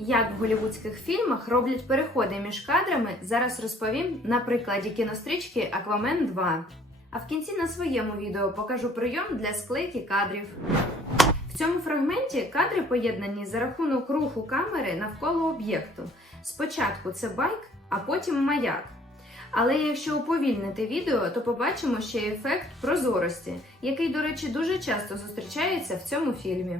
Як в голівудських фільмах роблять переходи між кадрами, зараз розповім на прикладі кінострічки Аквамен 2. А в кінці на своєму відео покажу прийом для склейки кадрів. В цьому фрагменті кадри поєднані за рахунок руху камери навколо об'єкту. Спочатку це байк, а потім маяк. Але якщо уповільнити відео, то побачимо ще ефект прозорості, який, до речі, дуже часто зустрічається в цьому фільмі.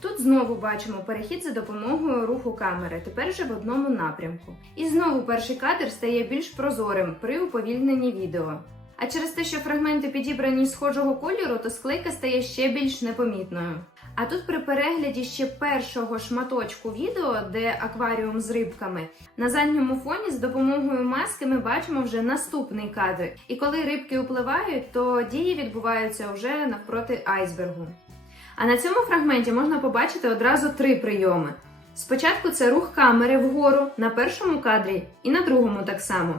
Тут знову бачимо перехід за допомогою руху камери, тепер же в одному напрямку. І знову перший кадр стає більш прозорим при уповільненні відео. А через те, що фрагменти підібрані схожого кольору, то склейка стає ще більш непомітною. А тут при перегляді ще першого шматочку відео, де акваріум з рибками, на задньому фоні з допомогою маски ми бачимо вже наступний кадр. І коли рибки впливають, то дії відбуваються вже навпроти айсбергу. А на цьому фрагменті можна побачити одразу три прийоми. Спочатку це рух камери вгору на першому кадрі і на другому так само.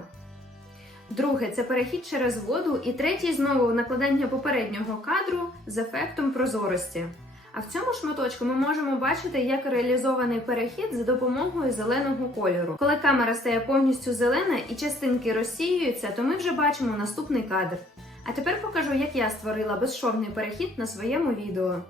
Друге це перехід через воду, і третій знову накладання попереднього кадру з ефектом прозорості. А в цьому шматочку ми можемо бачити, як реалізований перехід за допомогою зеленого кольору. Коли камера стає повністю зелена і частинки розсіюються, то ми вже бачимо наступний кадр. А тепер покажу, як я створила безшовний перехід на своєму відео.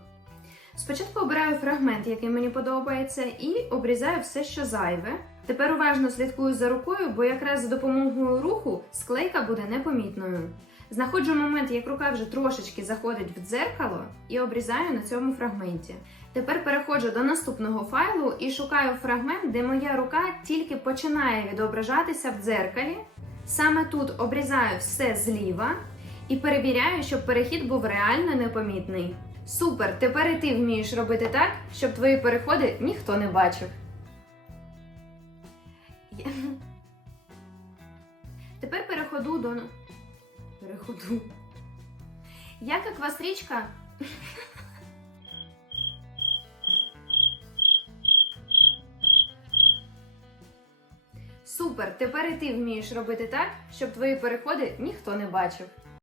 Спочатку обираю фрагмент, який мені подобається, і обрізаю все, що зайве. Тепер уважно слідкую за рукою, бо якраз за допомогою руху склейка буде непомітною. Знаходжу момент, як рука вже трошечки заходить в дзеркало, і обрізаю на цьому фрагменті. Тепер переходжу до наступного файлу і шукаю фрагмент, де моя рука тільки починає відображатися в дзеркалі. Саме тут обрізаю все зліва і перевіряю, щоб перехід був реально непомітний. Супер! Тепер і ти вмієш робити так, щоб твої переходи ніхто не бачив. Тепер переходу до. Переходу. Як аквастрічка. Супер! Тепер і ти вмієш робити так, щоб твої переходи ніхто не бачив.